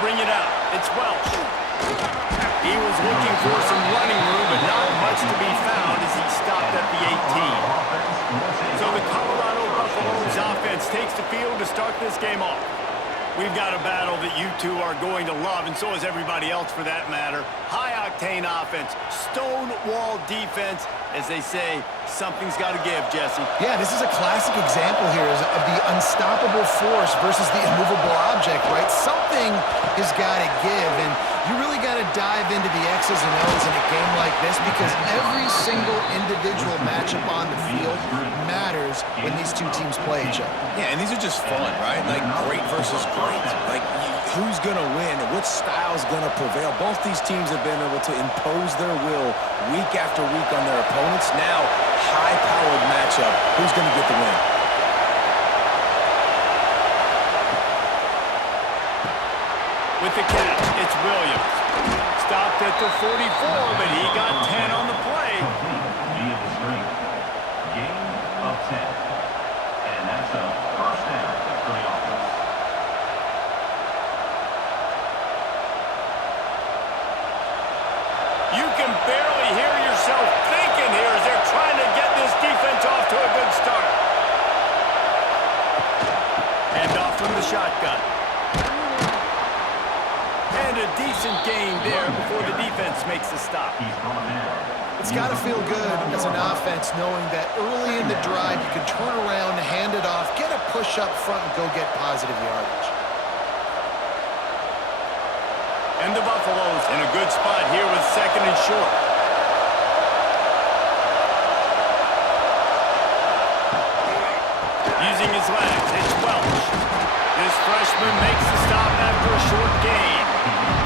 bring it out. It's Welch. He was looking for some running room, but not much to be found as he stopped at the 18. So the Colorado Buffaloes offense takes the field to start this game off. We've got a battle that you two are going to love, and so is everybody else for that matter. High-octane offense, stone-wall defense. As they say, something's got to give, Jesse. Yeah, this is a classic example here of the unstoppable force versus the immovable object, right? Something has got to give, and you really got to dive into the X's and O's in a game like this because every single individual matchup on the field matters when these two teams play each other. Yeah, and these are just fun, right? Like great versus great. Like who's going to win and which style's going to prevail. Both these teams have been able to impose their will week after week on their opponents. Now, high-powered matchup. Who's going to get the win? With the catch, it's Williams. Stopped at the 44, but he got 10 on the play. Gain of 10. And that's a first down for the offense. You can barely hear yourself thinking here as they're trying to get this defense off to a good start. And off from the shotgun. And a decent gain there before the defense makes the stop. It's got to feel good as an offense knowing that early in the drive you can turn around, hand it off, get a push up front, and go get positive yardage. And the Buffaloes in a good spot here with second and short. Using his legs, it's Welch. This freshman makes the stop after a short gain.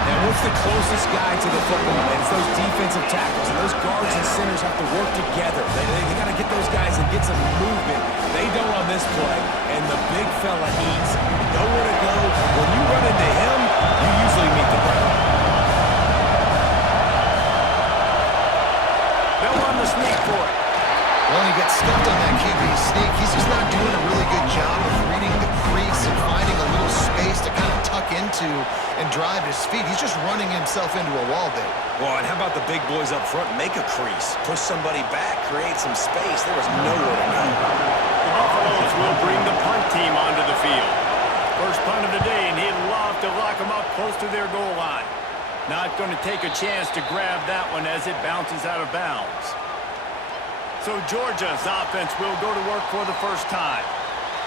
Now, what's the closest guy to the football, man? It's those defensive tackles, and those guards and centers have to work together. They got to get those guys and get some movement. They don't on this play, and the big fella eats. Nowhere to go. When you run into him, you usually meet the ground. They'll run the sneak for it. Well, he gets stuffed on that QB sneak. He's just not doing a really good job of reading the crease and finding a little space to kind of tuck into and drive his feet. He's just running himself into a wall there. Well, and how about the big boys up front? Make a crease. Push somebody back. Create some space. There was nowhere to go. The Buffaloes will bring the punt team onto the field. First punt of the day, and he'd love to lock them up close to their goal line. Not going to take a chance to grab that one as it bounces out of bounds. So Georgia's offense will go to work for the first time.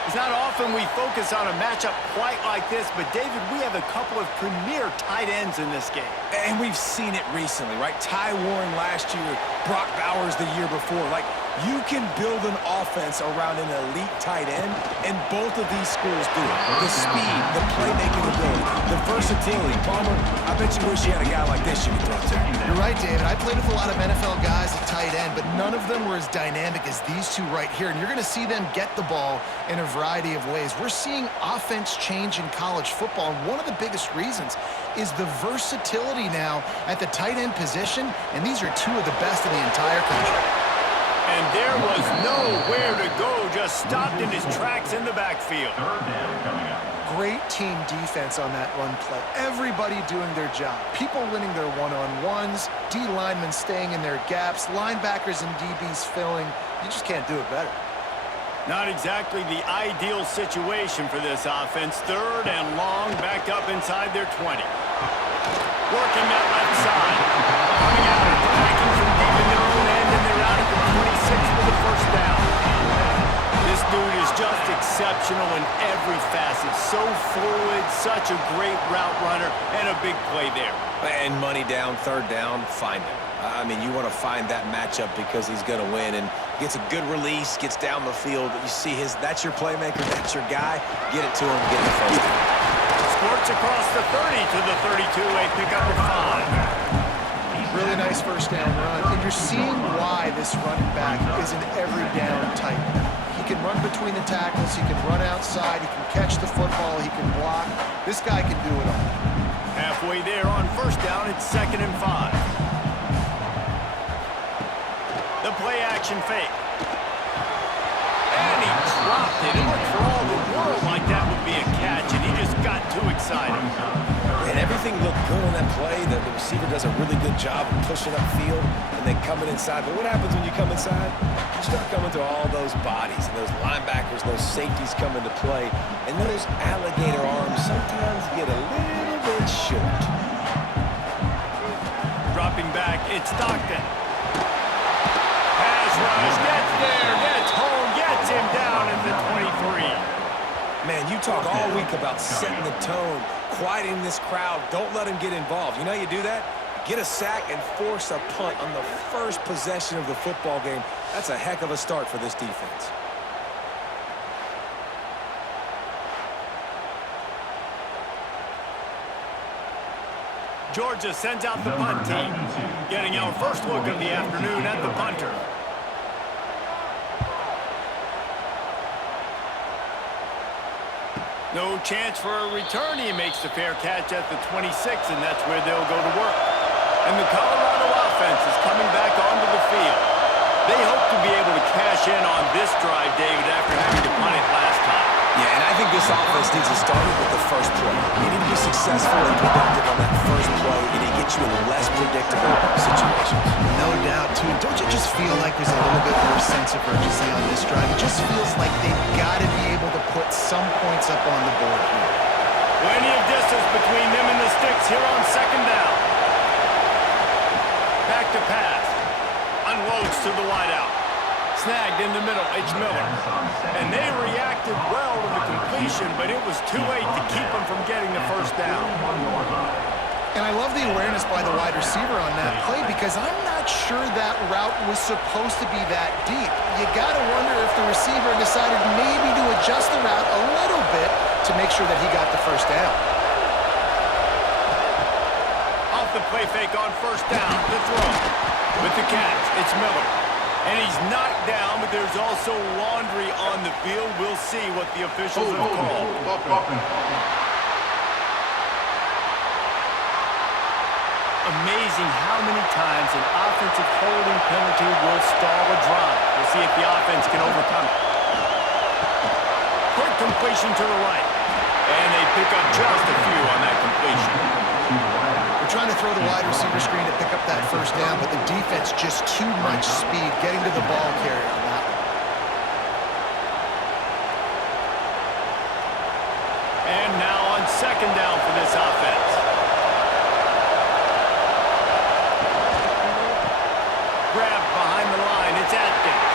It's not often we focus on a matchup quite like this, but David, we have a couple of premier tight ends in this game. And we've seen it recently, right? Ty Warren last year, Brock Bowers the year before. Like, you can build an offense around an elite tight end, and both of these schools do it. The speed, the playmaking ability, the versatility. Palmer, I bet you wish you had a guy like this you could throw to. You're right, David. I played with a lot of NFL guys at tight end, but none of them were as dynamic as these two right here. And you're going to see them get the ball in a variety of ways. We're seeing offense change in college football, and one of the biggest reasons is the versatility now at the tight end position, and these are two of the best in the entire country. And there was nowhere to go, just stopped in his tracks in the backfield. Third down coming up. Great team defense on that run play. Everybody doing their job. People winning their one-on-ones, D linemen staying in their gaps, linebackers and DBs filling. You just can't do it better. Not exactly the ideal situation for this offense. Third and long, backed up inside their 20. Working that left side. Coming out and attacking from deep in their own end, and they're out at the 26 for the first down. This dude is just exceptional in every facet. So fluid, such a great route runner, and a big play there. And money down, third down, find him. I mean, you want to find that matchup because he's going to win and gets a good release, gets down the field. You see that's your playmaker, that's your guy. Get it to him, get the first down. Squirts across the 30 to the 32, a pickup of 5. Really nice first down run. And you're seeing why this running back is an every down type. He can run between the tackles, he can run outside, he can catch the football, he can block. This guy can do it all. Halfway there on first down, it's 2nd and 5. The play action fake. And he dropped it. It looked for all the world like that would be a catch, and he just got too excited. And play, the receiver does a really good job of pushing upfield and then coming inside. But what happens when you come inside? You start coming to all those bodies and those linebackers, those safeties come into play, and those alligator arms sometimes get a little bit short. Dropping back, it's Stockton. Pass rush, gets there, gets home, gets him down at the 23. Man, you talk all week about setting the tone, quieting this crowd. Don't let them get involved. You know how you do that? Get a sack and force a punt on the first possession of the football game. That's a heck of a start for this defense. Georgia sends out the punt team, getting our first look of the afternoon at the punter. No chance for a return. He makes the fair catch at the 26, and that's where they'll go to work. And the Colorado offense is coming back onto the field. They hope to be able to cash in on this drive, David, after having to punt it last time. Yeah, and I think this offense needs to start with the first play. You need to be successful and productive on that first play, and it gets you in less predictable situations. No doubt, too. Don't you just feel like there's a little bit more sense of urgency on this drive? It just feels like they've got to be able to put some points up on the board here. Plenty of distance between them and the sticks here on second down. Back to pass. Unloads to the wideout. Snagged in the middle, it's Miller. And they reacted well to the completion, but it was too late to keep them from getting the first down. And I love the awareness by the wide receiver on that play because I'm not sure that route was supposed to be that deep. You got to wonder if the receiver decided maybe to adjust the route a little bit to make sure that he got the first down. Off the play fake on first down, the throw. With the catch, it's Miller. And he's knocked down, but there's also laundry on the field. We'll see what the officials have called. Amazing how many times an offensive holding penalty will stall a drive. We'll see if the offense can overcome it. Quick completion to the right. And they pick up just a few on that completion. They're trying to throw the wide receiver screen to pick up that first down, but the defense just too much speed getting to the ball carrier on that one. And now on second down for this offense. Grabbed behind the line, it's Atkins.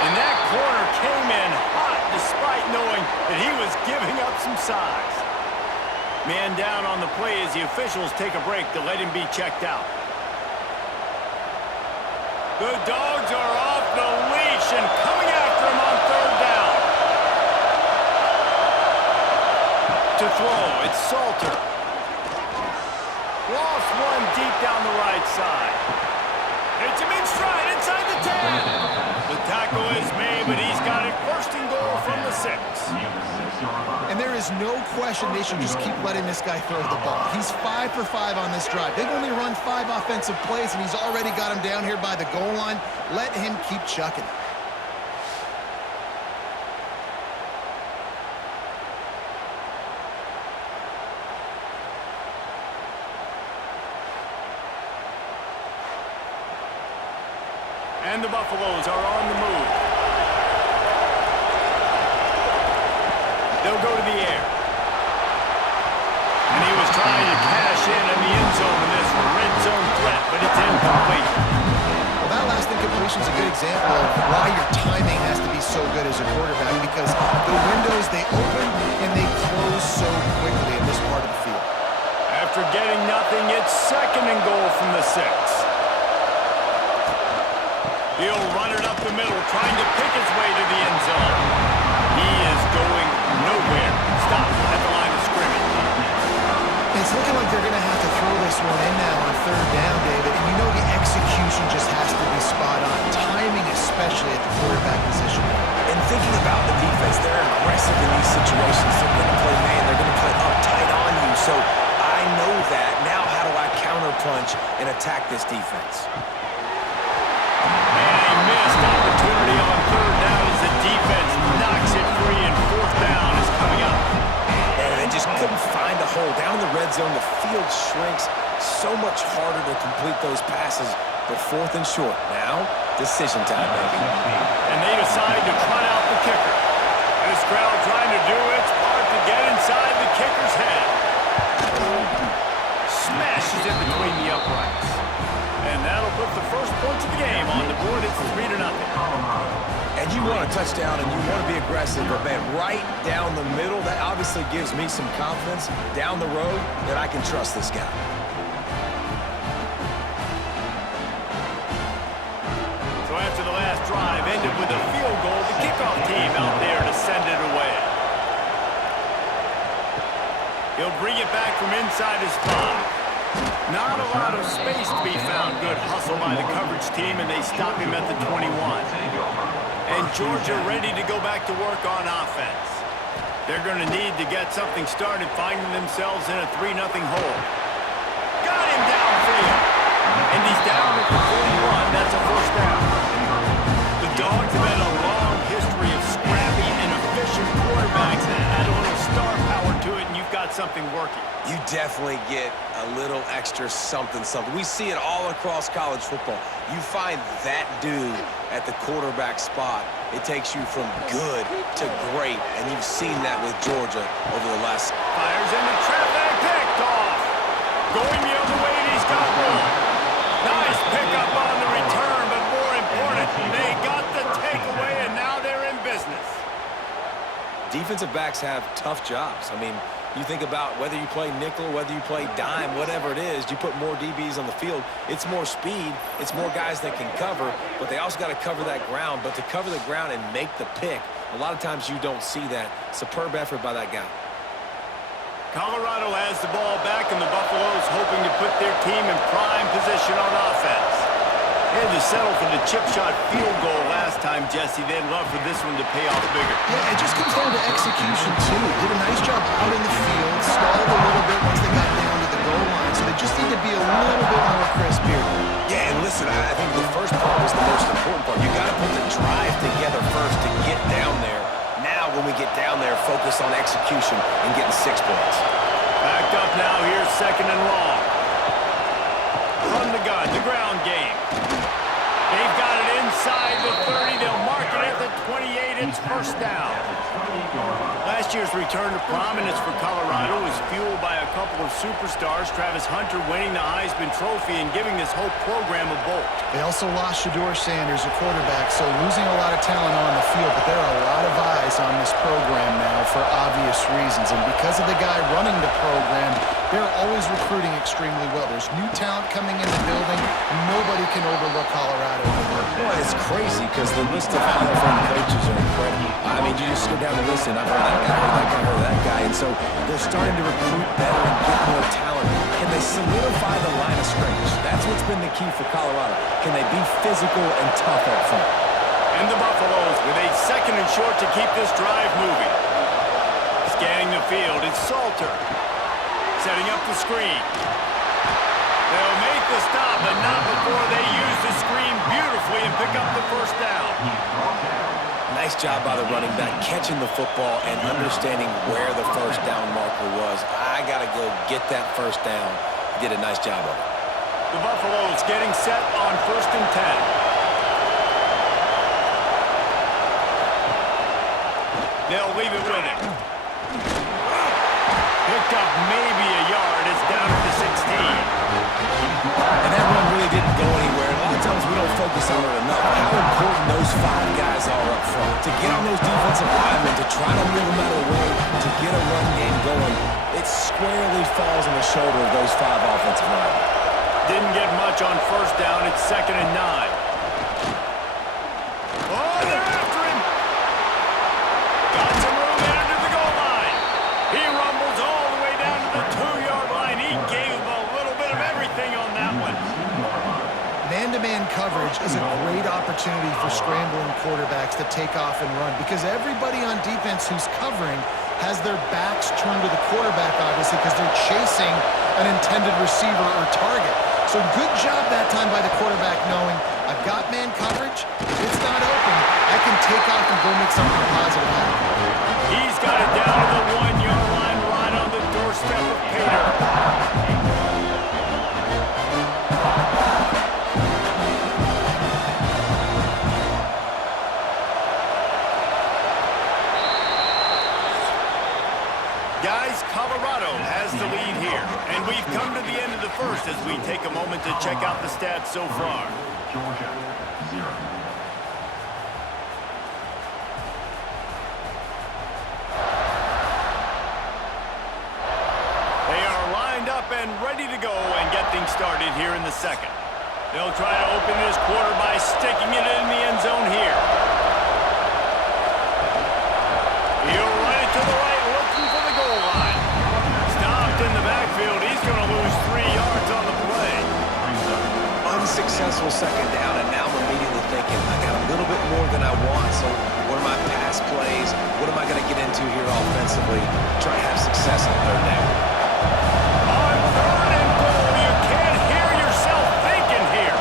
And that corner came in hot despite knowing that he was giving up some size. Man down on the play as the officials take a break to let him be checked out. The Dogs are off the leash and coming after him on third down. To throw, it's Salter. Lost one deep down the right side. It's him in stride inside the 10. The tackle is made, but he's got it first and goal from the 6. And there is no question they should just keep letting this guy throw the ball. He's 5 for 5 on this drive. They've only run 5 offensive plays, and he's already got him down here by the goal line. Let him keep chucking it. And the Buffaloes are on the move. They'll go to the air. And he was trying to cash in the end zone in this red zone threat, but it's incomplete. Well, that last incompletion is a good example of why your timing has to be so good as a quarterback, because the windows, they open and they close so quickly in this part of the field. After getting nothing, it's second and goal from the 6. He'll run it up the middle, trying to pick his way to the end zone. He is going nowhere. Stop at the line of scrimmage. It's looking like they're going to have to throw this one in now on third down, David. And you know the execution just has to be spot on. Timing, especially at the quarterback position. And thinking about the defense, they're aggressive in these situations. They're going to play man. They're going to play up tight on you. So I know that. Now how do I counterpunch and attack this defense? And a missed opportunity on third down as the defense knocks it free, and fourth down is coming up. And they just couldn't find a hole. Down in the red zone, the field shrinks. So much harder to complete those passes, but 4th and short. Now, decision time, baby. And they decide to try out the kicker. This crowd trying to do its part to get inside the kicker's head. Smashes it between the uprights. And that'll put the first points of the game on the board. It's 3-0. And you want a touchdown and you want to be aggressive, but man, right down the middle, that obviously gives me some confidence down the road that I can trust this guy. So after the last drive ended with a field goal, the kickoff team out there to send it away. He'll bring it back from inside his 5. Not a lot of space to be found. Good hustle by the coverage team, and they stop him at the 21. And Georgia ready to go back to work on offense. They're going to need to get something started, finding themselves in a 3-0 hole. Got him downfield. And he's down at the 41. That's a first down. The Dogs have had a long history of scrappy and efficient quarterbacks that add a little star power to it, and you've got something working. You definitely get a little extra something. We see it all across college football. You find that dude at the quarterback spot, it takes you from good to great, and you've seen that with Georgia over the last... Fires into traffic, picked off. Going the other way, and he's got room. Nice pickup on the return, but more important, they got the takeaway, and now they're in business. Defensive backs have tough jobs. I mean, you think about whether you play nickel, whether you play dime, whatever it is, you put more DBs on the field. It's more speed. It's more guys that can cover, but they also got to cover that ground. But to cover the ground and make the pick, a lot of times you don't see that. Superb effort by that guy. Colorado has the ball back, and the Buffaloes hoping to put their team in prime position on offense. They had to settle for the chip shot field goal last time, Jesse. They'd love for this one to pay off bigger. Yeah, it just comes down to execution, too. Did a nice job out in the field, stalled a little bit once they got down to the goal line, so they just need to be a little bit more crisp here. Yeah, and listen, I think the first part was the most important part. You got to put the drive together first to get down there. Now, when we get down there, focus on execution and getting 6 points. Backed up now. Here's 2nd and long. From the gun, the ground game. They've got it inside the 30. They'll mark it at the 28. It's first down. Last year's return to prominence for Colorado was fueled by a couple of superstars, Travis Hunter winning the Heisman Trophy and giving this whole program a bolt. They also lost Shedeur Sanders, a quarterback, so losing a lot of talent on the field, but there are a lot of eyes on this program now for obvious reasons. And because of the guy running the program, they're always recruiting extremely well. There's new talent coming in the building. Nobody can overlook Colorado. Well, it's crazy because the list of Hall of Fame coaches are incredible. I mean, you just go down the list and I've heard that guy, heard that guy, heard that guy. And so they're starting to recruit better and get more talent. Can they solidify the line of scrimmage? That's what's been the key for Colorado. Can they be physical and tough up front? And the Buffaloes with a 2nd and short to keep this drive moving. Scanning the field, it's Salter. Setting up the screen. They'll make the stop, but not before they use the screen beautifully and pick up the first down. Nice job by the running back, catching the football and understanding where the first down marker was. I got to go get that first down. Did a nice job of it. The Buffaloes getting set on 1st and 10. They'll leave it with him. Picked up maybe a yard. It's down at the 16. And that run really didn't go anywhere. A lot of times we don't focus on it enough. How important those 5 guys are up front. To get on those defensive linemen, to try to move them out of the way, to get a run game going, it squarely falls on the shoulder of those 5 offensive linemen. Didn't get much on first down. It's 2nd and 9. Oh, they're after him. Got some room there to the goal line. He rumbles all the way down to the 2-yard line. He gave a little bit of everything on that one. Man-to-man coverage is a great opportunity for scrambling quarterbacks to take off and run because everybody on defense who's covering has their backs turned to the quarterback, obviously, because they're chasing an intended receiver or target. So good job that time by the quarterback knowing I've got man coverage. If it's not open, I can take off and go make something positive happen. He's got it down to the 1-yard line right on the doorstep of Pater. Guys, Colorado has the lead here. And we've come to the end of the first as we take a moment to check out the stats so far. Georgia, 0. They are lined up and ready to go and get things started here in the second. They'll try to open this quarter by sticking it in the end zone here. He'll run it to the right, looking for the goal line. Stopped in the backfield. He's going to lose 3 yards on the play. Unsuccessful second down, and now I'm immediately thinking, I got a little bit more than I want, so what are my pass plays? What am I going to get into here offensively? Try to have success on third down. On third and goal, you can't hear yourself thinking here.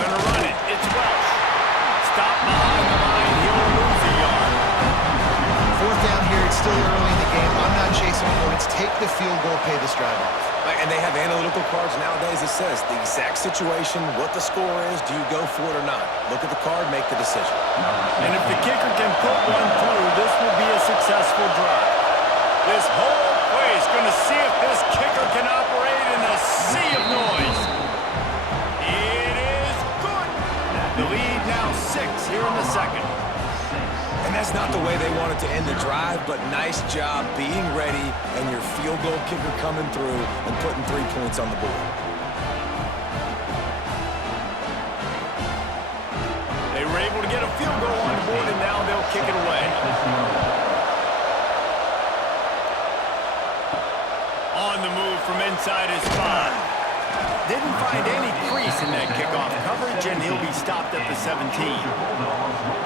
Gonna run it. It's Welsh. Stop behind the line. He'll lose a yard. Fourth down here. It's still early in the game. I'm not chasing points. Take the field goal, pay this drive off. And they have analytical cards nowadays that says the exact situation, what the score is, do you go for it or not? Look at the card, make the decision. And if the kicker can put one through, this will be a successful drive. This whole place going to see if this kicker can operate in a sea of noise. It is good. The lead now 6 here in the second. And that's not the way they wanted to end the drive, but nice job being ready and your field goal kicker coming through and putting 3 points on the board. They were able to get a field goal on the board, and now they'll kick it away. On the move from inside his 5. Didn't find any crease in that kickoff coverage, and he'll be stopped at the 17.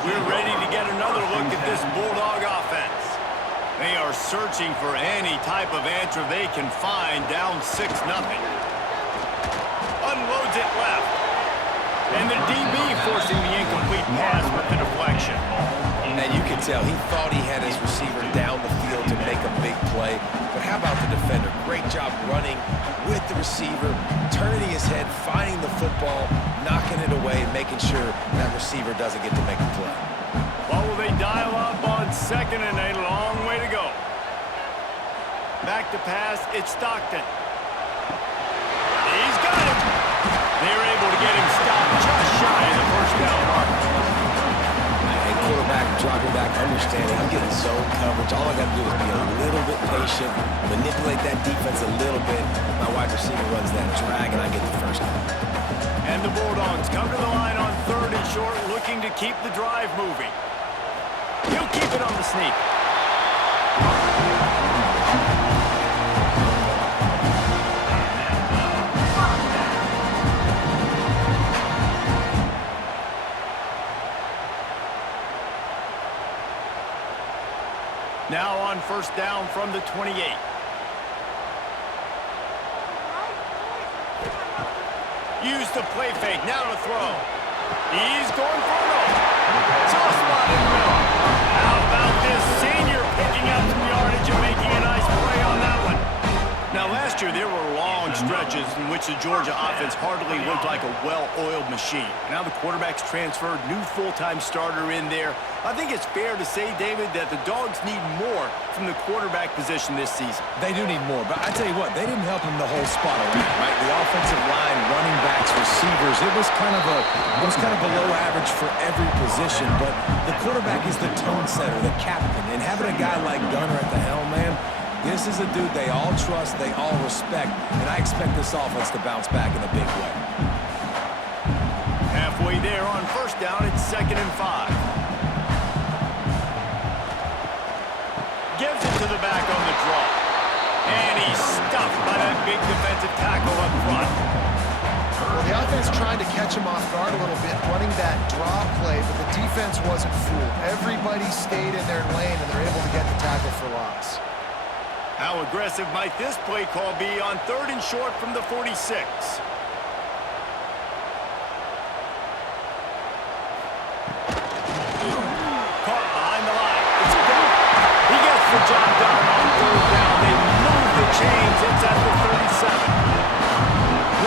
We're ready to get another look at this Bulldog offense. They are searching for any type of answer they can find, down 6-0. Unloads it left. And the DB forcing the incomplete pass with the deflection. And you can tell he thought he had his receiver down the field to make a big play. But how about the defender? Great job running with the receiver, turning his head, finding the football, knocking it away, and making sure that receiver doesn't get to make a play. Well, will they dial up on 2nd and a long way to go? Back to pass, it's Stockton. He's got it. They're able to get him stopped just shy of the first down mark. And quarterback dropping back, understanding I'm getting zone coverage. All I got to do is be a little bit patient, manipulate that defense a little bit. My wide receiver runs that drag, and I get the first down. And the Bulldogs come to the line on 3rd and short, looking to keep the drive moving. He'll keep it on the sneak. Now on 1st down from the 28. Use the play fake, now to throw. He's going for it. Soft spot in the middle. How about this senior picking up some yardage and making a nice play on that one? Now last year there were long stretches in which the Georgia offense hardly looked like a well-oiled machine. Now the quarterback's transferred, new full-time starter in there. I think it's fair to say, David, that the Dogs need more from the quarterback position this season. They do need more, but I tell you what, they didn't help him the whole spot around, right? The offensive line, running backs, receivers, it was kind of below average for every position, but the quarterback is the tone setter, the captain, and having a guy like Gunner at the helm, man, this is a dude they all trust, they all respect, and I expect this offense to bounce back in a big way. Halfway there on 1st down, it's 2nd and 5. Gives it to the back on the draw. And he's stuffed by that big defensive tackle up front. Well, the offense trying to catch him off guard a little bit, running that draw play, but the defense wasn't fooled. Everybody stayed in their lane, and they're able to get the tackle for loss. How aggressive might this play call be on 3rd and short from the 46? Caught behind the line. It's good. He gets the job done on 3rd down. They move the chains. It's at the 37.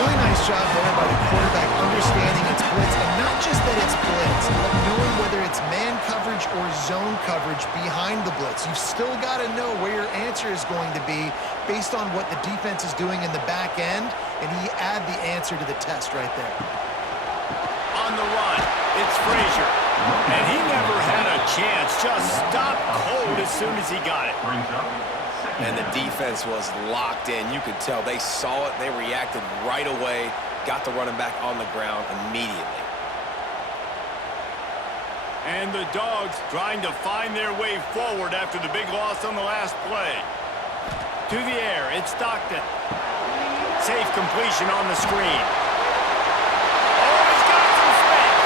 Really nice job there by the quarterback understanding it's blitz, and not just that it's blitz, but knowing whether it's man coverage or zone coverage behind the blitz. You've still got to know where your answer is going to be based on what the defense is doing in the back end, and he add the answer to the test right there. On the run, it's Frazier. And he never had a chance, just stopped cold as soon as he got it. And the defense was locked in. You could tell they saw it, they reacted right away, got the running back on the ground immediately. And the Dogs trying to find their way forward after the big loss on the last play. To the air, it's Stockton. Safe completion on the screen. Oh, he's got some space.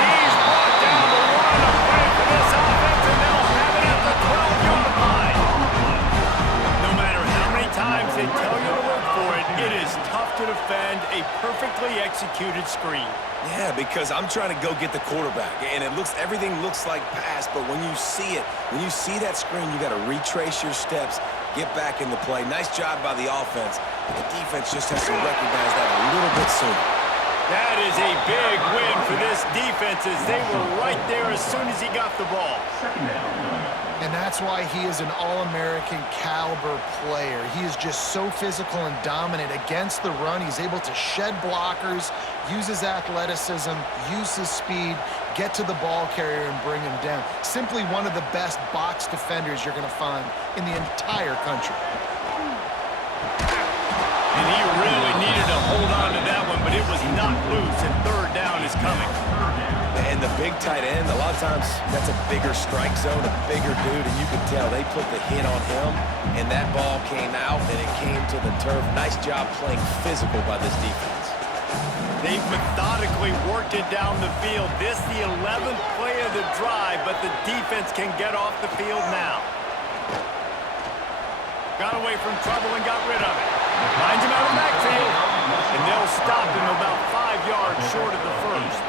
He's brought down the one to play for this offense, and they'll have it at the 12-yard line. No matter how many times they tell you to look for it, it is tough to defend a perfectly executed screen. Yeah, because I'm trying to go get the quarterback, and everything looks like pass, but when you see it, when you see that screen, you got to retrace your steps, get back in the play. Nice job by the offense. The defense just has to recognize that a little bit sooner. That is a big win for this defense as they were right there as soon as he got the ball. And that's why he is an All-American caliber player. He is just so physical and dominant against the run. He's able to shed blockers, use his athleticism, use his speed, get to the ball carrier and bring him down. Simply one of the best box defenders you're going to find in the entire country. And he really needed to hold on to that one, but it was not loose, and third down is coming. And the big tight end, a lot of times that's a bigger strike zone, a bigger dude, and you can tell they put the hit on him, and that ball came out, and it came to the turf. Nice job playing physical by this defense. They've methodically worked it down the field. This the 11th play of the drive, but the defense can get off the field now. Got away from trouble and got rid of it. Finds him out of the backfield, and they'll stop him about 5 yards short of the first.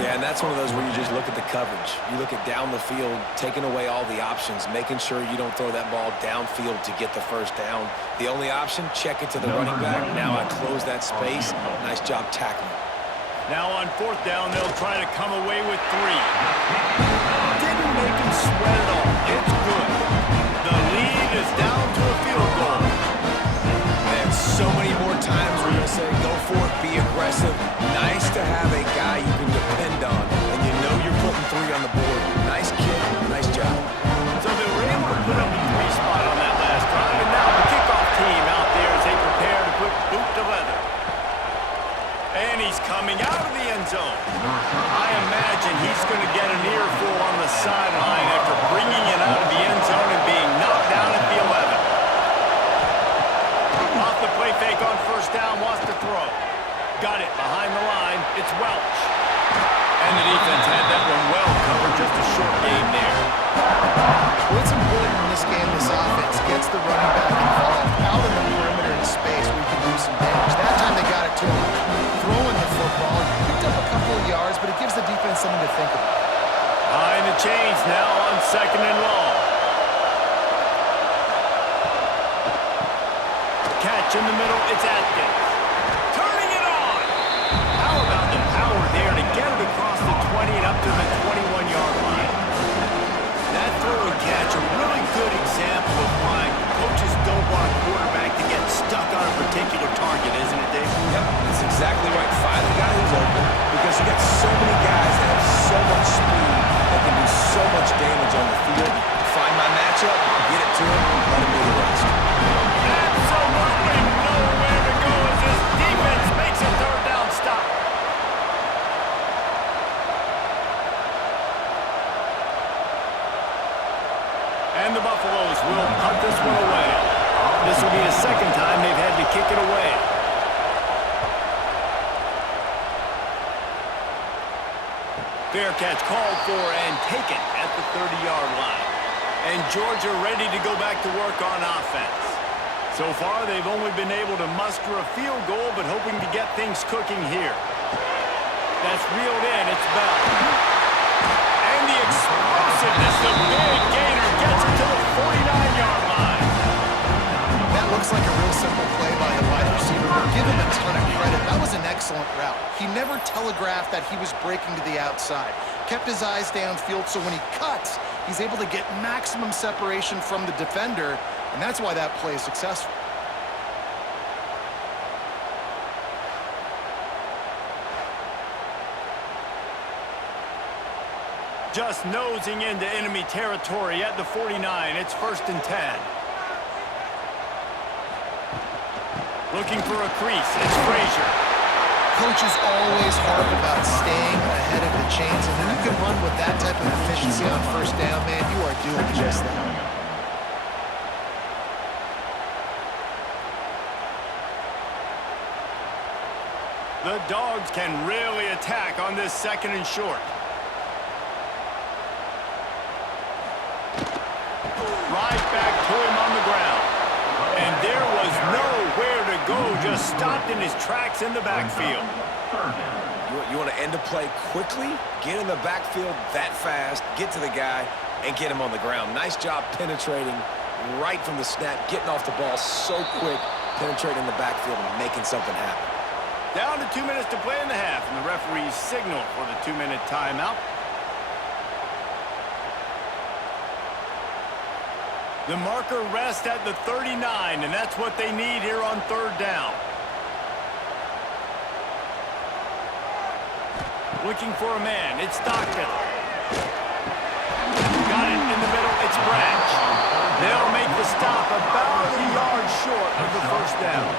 Yeah, and that's one of those where you just look at the coverage. You look at down the field, taking away all the options, making sure you don't throw that ball downfield to get the first down. The only option, check it to the running back. Now I close that space. Nice job tackling. Now on fourth down, they'll try to come away with 3. Didn't make him sweat at all. It's good. The lead is down to a field goal. And so many more times we're going to say, go for it, be aggressive. Nice to have a guy you can depend on, and you know you're putting 3 on the board. Nice kick, nice job. So they were able to put up a 3 spot on that last drive, and now the kickoff team out there as they prepare to put boot to leather. And he's coming out of the end zone. I imagine he's going to get an earful on the sideline after bringing it out of the end zone and being knocked down at the 11. Off the play fake on first down, wants to throw. Got it behind the line. It's Welch. And the defense had that one well covered. Just a short game there. What's important in this game, this offense gets the running back involved out in the perimeter in space where he can do some damage. That time they got it to him. Throwing the football, picked up a couple of yards, but it gives the defense something to think about. Behind the chains now on 2nd and long. Catch in the middle. It's Atkins. Turning it on. How about the power there to get it across the 20 and up to the 21-yard line? That throw and catch, a really good example of why coaches don't want a quarterback to get stuck on a particular target, isn't it, Dave? Yep, that's exactly right. Find the guy who's open, because you got so many guys that have so much speed that can do so much damage on the field. Find my matchup, get it to him, let him do the rest. Absolutely nowhere to go as this defense makes a third down stop. And the Buffaloes will punt this one away. This will be the second time they've had to kick it away. Fair catch called for and taken at the 30-yard line. And Georgia ready to go back to work on offense. So far, they've only been able to muster a field goal, but hoping to get things cooking here. That's reeled in. It's Bell. And the explosiveness, the big gainer gets it to the 49-yard line. That looks like a real simple play by the wide receiver, but give him a ton of credit. That was was an excellent route. He never telegraphed that he was breaking to the outside. Kept his eyes downfield, so when he cuts, he's able to get maximum separation from the defender, and that's why that play is successful. Just nosing into enemy territory at the 49. It's 1st and 10. Looking for a crease. It's Frazier. Coaches always harp about staying ahead of the chains, and when you can run with that type of efficiency on 1st down, man, you are doing just that. The Dogs can really attack on this 2nd and short. Right back to him on the ground. And there was nowhere to go, just stopped in his tracks in the backfield. You want to end a play quickly, get in the backfield that fast, get to the guy, and get him on the ground. Nice job penetrating right from the snap, getting off the ball so quick, penetrating the backfield and making something happen. Down to 2 minutes to play in the half, and the referees signal for the 2-minute timeout. The marker rests at the 39, and that's what they need here on 3rd down. Looking for a man. It's Stockton. Got it in the middle. It's Branch. They'll make the stop about a yard short of the 1st down.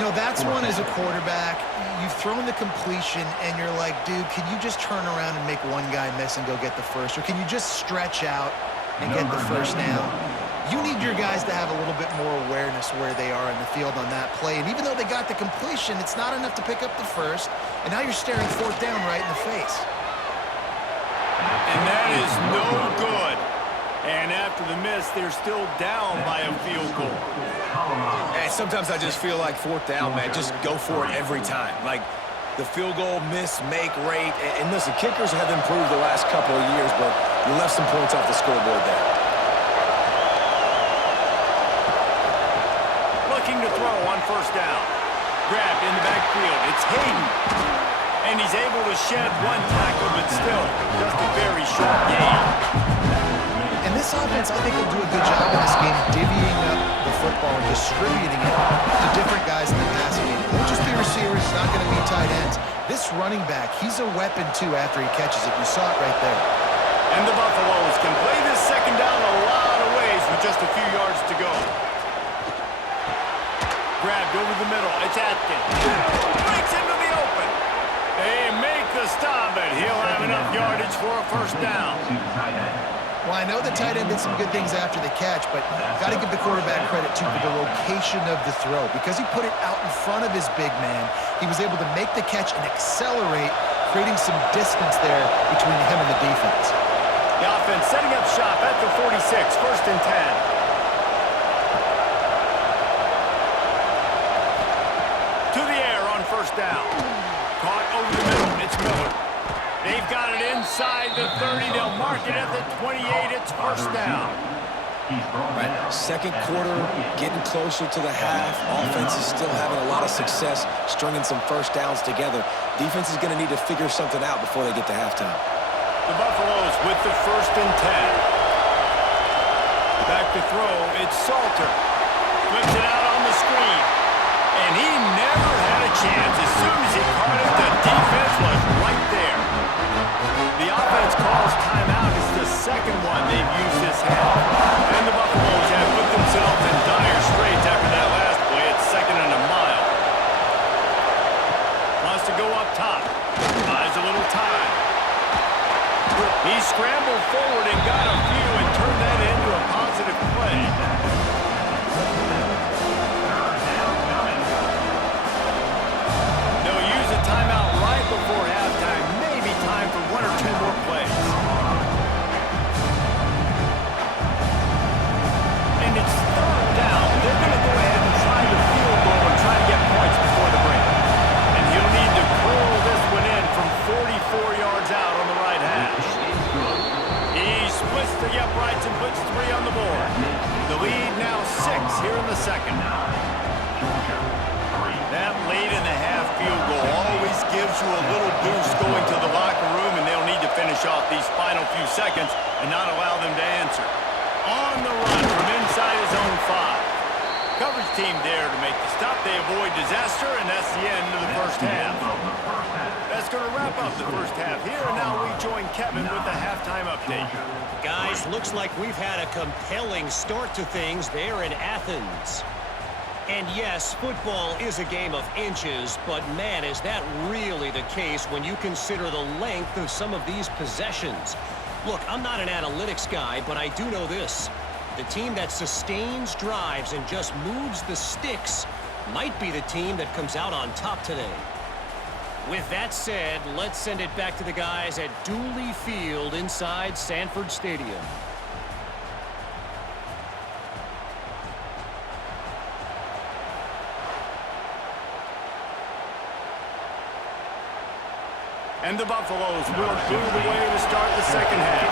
You know, that's one as a quarterback. You've thrown the completion, and you're like, dude, can you just turn around and make one guy miss and go get the first? Or can you just stretch out and get the 1st down? You need your guys to have a little bit more awareness where they are in the field on that play. And even though they got the completion, it's not enough to pick up the 1st. And now you're staring 4th down right in the face. And that is no good. And after the miss, they're still down by a field goal. And sometimes I just feel like 4th down, man, just go for it every time. Like the field goal miss, make rate. And listen, kickers have improved the last couple of years, but you left some points off the scoreboard there. Looking to throw on 1st down. Grabbed in the backfield. It's Hayden. And he's able to shed one tackle, but still just a very short gain. And this offense, I think, will do a good job in this game divvying up the football and distributing it to different guys in the passing game. It won't just be receivers. It's not going to be tight ends. This running back, he's a weapon, too, after he catches it. You saw it right there. And the Buffaloes can play this 2nd down a lot of ways with just a few yards to go. Grabbed over the middle. It's Atkins. Breaks into the open. They make the stop, and he'll have enough yardage for a 1st down. Well, I know the tight end did some good things after the catch, but got to give the quarterback credit, too, for the location of the throw. Because he put it out in front of his big man, he was able to make the catch and accelerate, creating some distance there between him and the defense. The offense setting up shop at the 46, 1st and 10. To the air on 1st down. Caught over the middle. It's Miller. They've got it inside the 30. They'll mark it at the 28. It's 1st down. Right. 2nd quarter, getting closer to the half. Offense is still having a lot of success stringing some 1st downs together. Defense is going to need to figure something out before they get to halftime. The Buffaloes with the 1st and 10. Back to throw. It's Salter. Flips it out on the screen. And he never had a chance. As soon as he caught it, the defense was right there. The offense calls timeout. It's the 2nd one they've used this half. And the Buffaloes have put themselves in dire straits after that last play. It's 2nd and a mile. Wants to go up top. Buys a little time. He scrambled forward and got a few and turned that into a positive play. They'll use a timeout right before halftime. Maybe time for 1 or 2 more plays. And it's 3rd down. They're going to go ahead and try the field goal and try to get points before the break. And he'll need to curl this one in from 44 yards out on the right hash. He splits the uprights and puts 3 on the board. The lead now 6 here in the 2nd. Georgia 3. That late in the half field goal always gives you a little boost going to the locker room, and they'll need to finish off these final few seconds and not allow them to answer. On the run from inside his own 5. Coverage team there to make the stop. They avoid disaster, and that's the end of the first half. That's going to wrap up the first half here, and now we join Kevin with the halftime update. Guys, looks like we've had a compelling start to things there in Athens. And yes, football is a game of inches, but man, is that really the case when you consider the length of some of these possessions. Look, I'm not an analytics guy, but I do know this. The team that sustains drives and just moves the sticks might be the team that comes out on top today. With that said, let's send it back to the guys at Dooley Field inside Sanford Stadium. And the Buffaloes will move away to start the second half.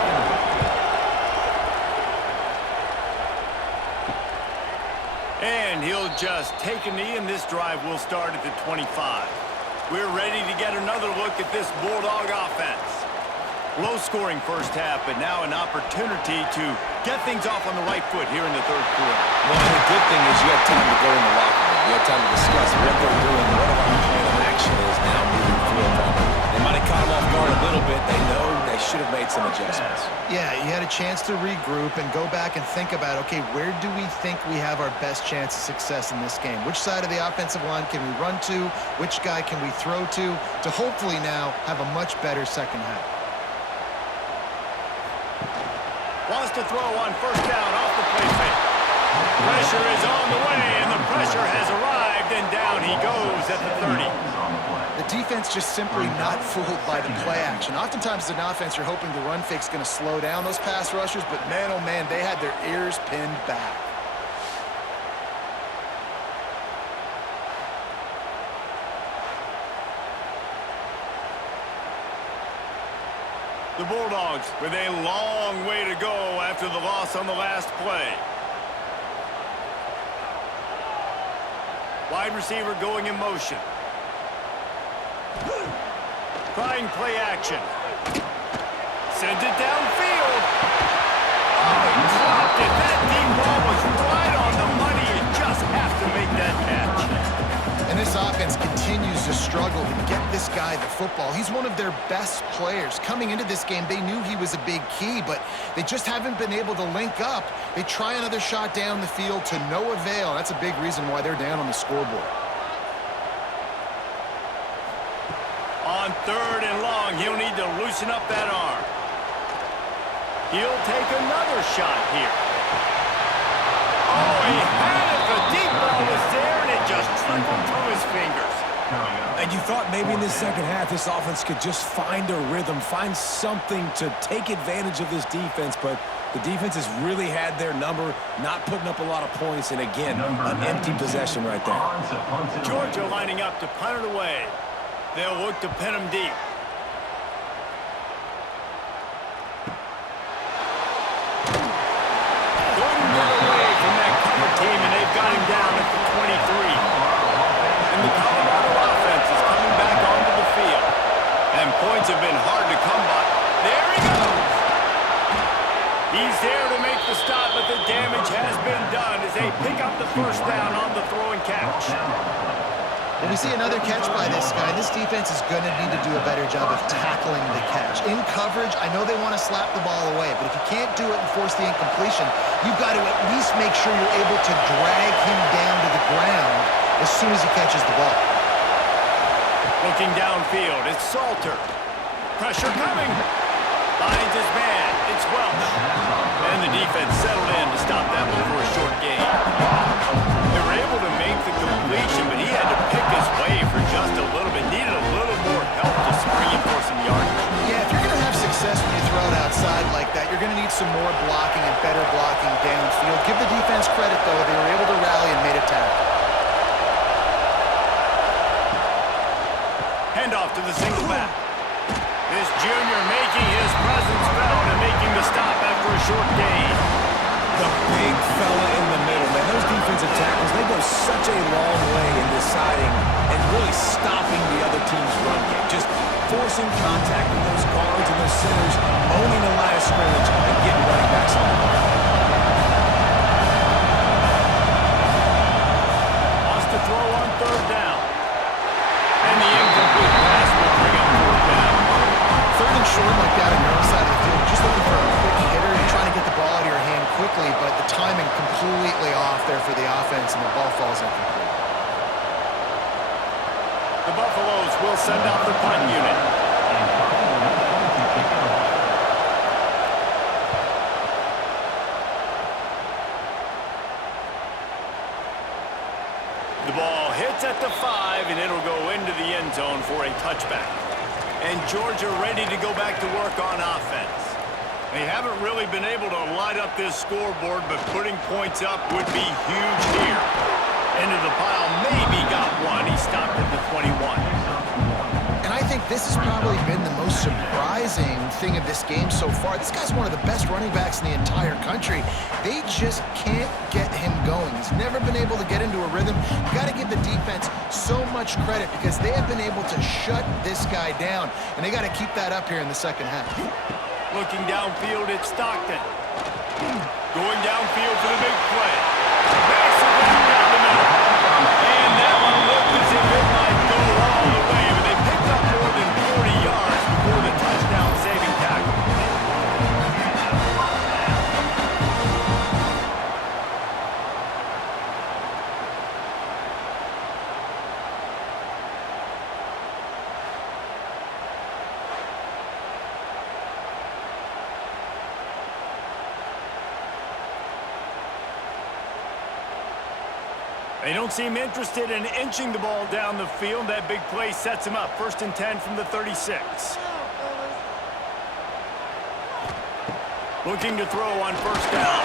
And he'll just take a knee, and this drive will start at the 25. We're ready to get another look at this Bulldog offense. Low-scoring first half, but now an opportunity to get things off on the right foot here in the third quarter. Well, the good thing is you had time to go in the locker room. You had time to discuss what they're doing, what our plan of action is now moving forward. They might have caught them off guard a little bit. They know they should have made some adjustments. Yeah, you had a chance to regroup and go back and think about, okay, where do we think we have our best chance of success in this game? Which side of the offensive line can we run to? Which guy can we throw to hopefully now have a much better second half? Wants to throw on first down off the play fake. Pressure is on the way, and the pressure has arrived, and down he goes at the 30. The defense just simply not fooled by the play action. Oftentimes as an offense, you're hoping the run fake's going to slow down those pass rushers, but man, oh man, they had their ears pinned back. The Bulldogs with a long way to go after the loss on the last play. Wide receiver going in motion. Trying play action. Sends it downfield. Oh, he dropped it. That deep ball was right on the money. You just have to make that catch. And this offense continues to struggle to get this guy the football. He's one of their best players. Coming into this game, they knew he was a big key, but they just haven't been able to link up. They try another shot down the field to no avail. That's a big reason why they're down on the scoreboard. On third and long, he'll need to loosen up that arm. He'll take another shot here. Oh, he had it. The deep ball was there, and it just trickled through his fingers. And you thought maybe in this second half this offense could just find a rhythm, find something to take advantage of this defense, but the defense has really had their number, not putting up a lot of points, and again, an empty possession right there. Georgia lining up to punt it away. They'll look to pin him deep. Couldn't get away from that cover team, and they've got him down at the 23. And the Colorado offense is coming back onto the field. And points have been hard to come by. There he goes! He's there to make the stop, but the damage has been done as they pick up the first down on the throw and catch. When we see another catch by this guy, this defense is going to need to do a better job of tackling the catch. In coverage, I know they want to slap the ball away, but if you can't do it and force the incompletion, you've got to at least make sure you're able to drag him down to the ground as soon as he catches the ball. Looking downfield, it's Salter. Pressure coming. Finds his man. It's Welch. And the defense settled in to stop that one for a short gain. They were able to make the completion, but he had to pick his way for just a little bit. Needed a little more help to spring him for some yardage. Yeah, if you're going to have success when you throw it outside like that, you're going to need some more blocking and better blocking downfield. Give the defense credit, though. They were able to rally and made a tackle. Handoff to the single back. This junior making his presence felt and making the stop after a short gain. The big fella in the middle, man. Those defensive tackles, they go such a long way in deciding really stopping the other team's run game. Just forcing contact with those guards and those centers, owning the line of scrimmage, and getting running backs on the ground. Wants to throw on third down. And the incomplete pass will bring up fourth down. Third and short like that on your own side of the field. You're just looking for a quick hitter. You're trying to get the ball out of your hand quickly, but the timing completely off there for the offense, and the ball falls incomplete. The Buffaloes will send out the punt unit. The ball hits at the 5, and it'll go into the end zone for a touchback. And Georgia ready to go back to work on offense. They haven't really been able to light up this scoreboard, but putting points up would be huge here. Into the pile, maybe got one. He stopped at the 21. And I think this has probably been the most surprising thing of this game so far. This guy's one of the best running backs in the entire country. They just can't get him going. He's never been able to get into a rhythm. You got to give the defense so much credit because they have been able to shut this guy down, and they got to keep that up here in the second half. Looking downfield, it's Stockton. Going downfield for the big play. Backs it down the middle. And that one looked as if it might go all the way, but they picked up more than 40 yards before the touchdown-saving tackle. They don't seem interested in inching the ball down the field. That big play sets him up. 1st and 10 from the 36. Looking to throw on 1st down.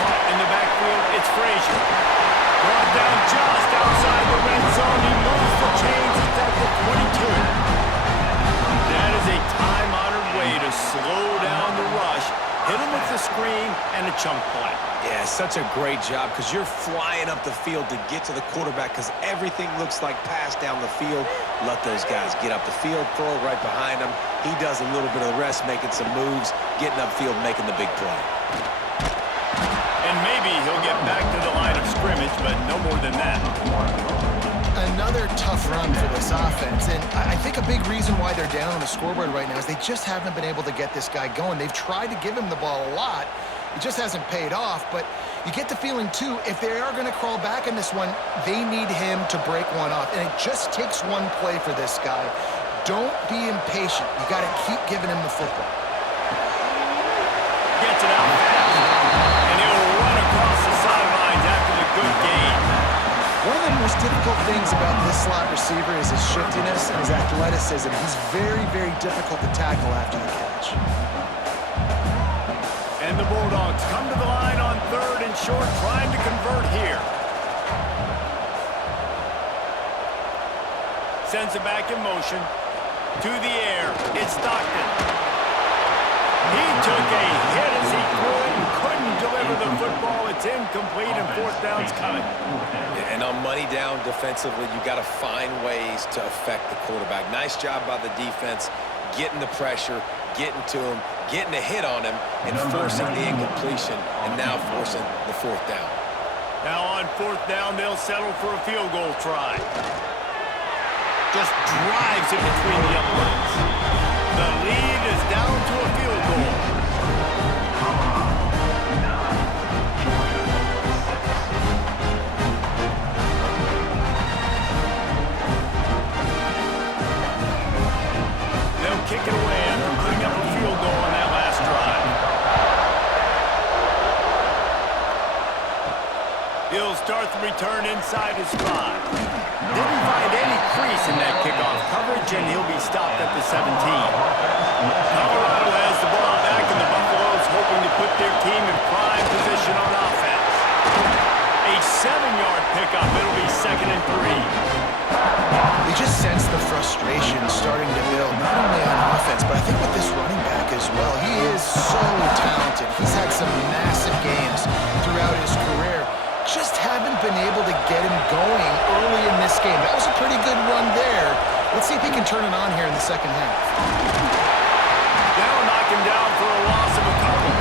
Caught in the backfield, it's Frazier. Brought down just outside the red zone. He moves the chains. It's at the 22. That is a time-honored way to slow down the rush. Hit him with the screen and a chunk play. Yeah, such a great job because you're flying up the field to get to the quarterback because everything looks like pass down the field. Let those guys get up the field, throw it right behind him. He does a little bit of the rest, making some moves, getting upfield, making the big play. And maybe he'll get back to the line of scrimmage, but no more than that. Another tough run for this offense, and I think a big reason why they're down on the scoreboard right now is they just haven't been able to get this guy going. They've tried to give him the ball a lot. It just hasn't paid off, but you get the feeling, too, if they are going to crawl back in this one, they need him to break one off, and it just takes one play for this guy. Don't be impatient. You got to keep giving him the football. Gets it out fast, and he'll run across the sidelines after the good game. One of the most difficult things about this slot receiver is his shiftiness and his athleticism. He's very, very difficult to tackle after the catch. And the Bulldogs come to the line on 3rd and short, trying to convert here. Sends it back in motion. To the air, it's Stockton. He took a hit as he threw it and couldn't deliver the football. It's incomplete and 4th down's coming. And on money down defensively, you got to find ways to affect the quarterback. Nice job by the defense, getting the pressure, getting to him, getting a hit on him, and forcing the incompletion, and now forcing the 4th down. Now on 4th down, they'll settle for a field goal try. Just drives it between the uprights. The lead is down to a field goal. They'll kick it away after putting up a field goal on that last drive. He'll start the return inside his 5. Didn't find any crease in that kickoff coverage, and he'll be stopped at the 17. Colorado has the ball back, and the Buffaloes hoping to put their team in prime position on offense. A 7-yard pickup. It'll be 2nd and 3. You just sense the frustration starting to build, not only on offense, but I think with this running back as well. He is so talented. He's had some massive games throughout his career. Just haven't been able to get him going early in this game. That was a pretty good Let's see if he can turn it on here in the second half. They'll knock him down for a loss of a couple.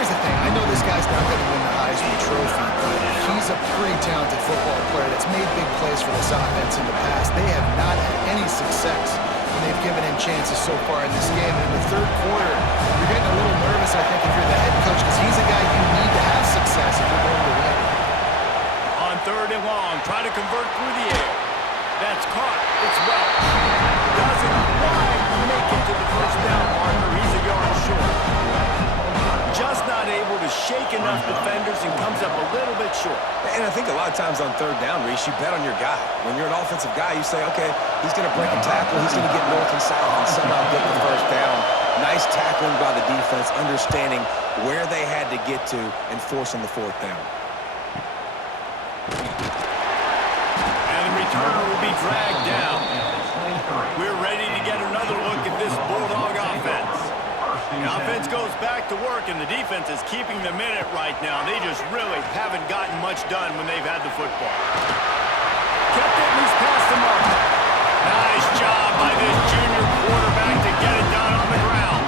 Here's the thing. I know this guy's not going to win the Heisman Trophy, but he's a pretty talented football player that's made big plays for this offense in the past. They have not had any success when they've given him chances so far in this game. And in the third quarter, you're getting a little nervous, I think, if you're the head coach, because he's a guy you need to have success if you're going to win. On third and long, trying to convert through the air. That's caught. It's Welch. Doesn't quite make it to the first down marker. He's a yard short. Just not able to shake enough defenders and comes up a little bit short. And I think a lot of times on third down, Reese, you bet on your guy. When you're an offensive guy, you say, okay, he's going to break a tackle, he's going to get north and south and somehow get the first down. Nice tackling by the defense, understanding where they had to get to and forcing the fourth down. And the returner will be dragged down. We're ready to get another look at this Bulldog offense. The offense goes back to work, and the defense is keeping them in it right now. They just really haven't gotten much done when they've had the football. Kept it, and he's past the mark. Nice job by this junior quarterback to get it done on the ground.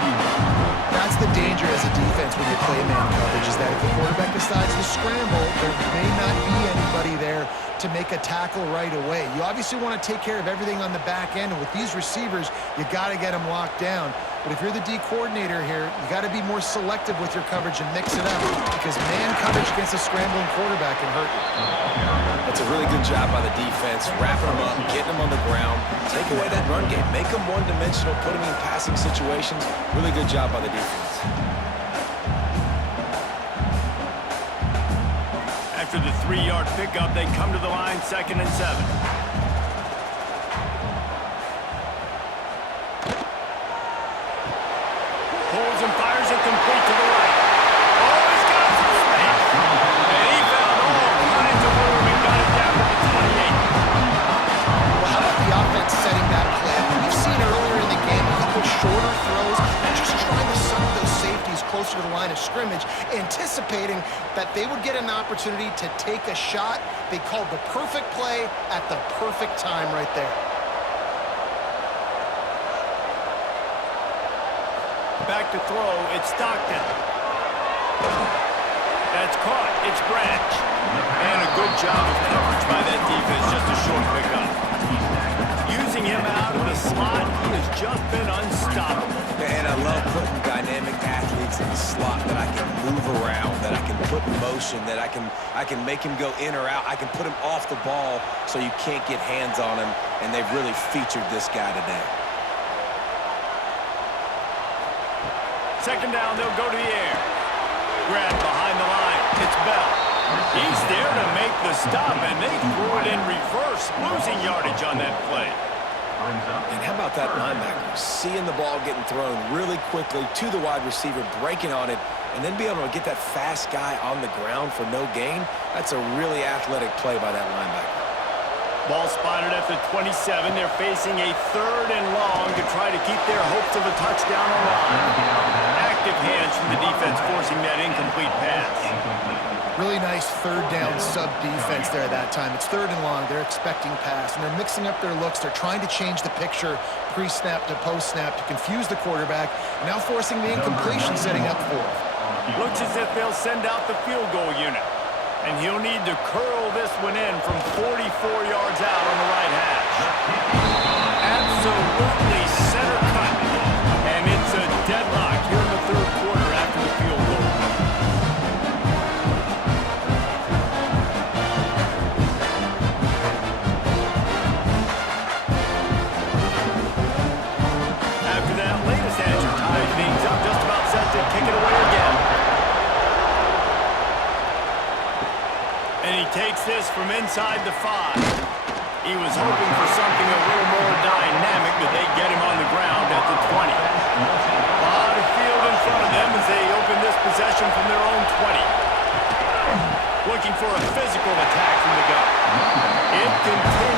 That's the danger as a defense when you play man coverage, is that if the quarterback decides to scramble, there may not be anybody there to make a tackle right away. You obviously want to take care of everything on the back end, and with these receivers, you got to get them locked down. But if you're the D coordinator here, you got to be more selective with your coverage and mix it up, because man coverage against a scrambling quarterback can hurt you. That's a really good job by the defense, wrapping them up, getting them on the ground, take away that run game, make them one-dimensional, put them in passing situations. Really good job by the defense. After the 3-yard pickup, they come to the line, 2nd and 7. Pulls and fires it complete to the right. Oh, he's got some space. And he found all kinds of room and got it down to the 28. Well, how about the offense setting that play? We've seen earlier in the game a couple shorter throws and just trying to suck those safeties closer to the line of scrimmage, anticipating that they would get an opportunity to take a shot. They called the perfect play at the perfect time right there. Back to throw, it's Stockton. That's caught, it's Branch. And a good job of coverage by that defense, just a short pickup. Using him out of the slot, he has just been unstoppable. And I love putting dynamic athletes in the slot that I can move around, that I can put in motion, that I can make him go in or out. I can put him off the ball so you can't get hands on him, and they've really featured this guy today. Second down, they'll go to the air. Grab behind the line. It's Bell. He's there to make the stop, and they threw it in reverse, losing yardage on that play. And how about that linebacker? Seeing the ball getting thrown really quickly to the wide receiver, breaking on it, and then be able to get that fast guy on the ground for no gain. That's a really athletic play by that linebacker. Ball spotted at the 27. They're facing a 3rd and long to try to keep their hopes of a touchdown alive. Active hands from the defense forcing that incomplete pass. Really nice third down sub defense there at that time. It's 3rd and long. They're expecting pass, and they're mixing up their looks. They're trying to change the picture pre-snap to post-snap to confuse the quarterback, and now forcing the incompletion, setting up for it. Looks as if they'll send out the field goal unit. And he'll need to curl this one in from 44 yards out on the right hash. Absolutely center cut. And it's a deadlock here in the 3rd quarter after the field goal. After that latest answer ties things up, just about set to kick it away again. And he takes this from inside the 5. He was hoping for something a little more dynamic, but they get him on the ground at the 20. A lot of field in front of them as they open this possession from their own 20. Looking for a physical attack from the gun. It continues.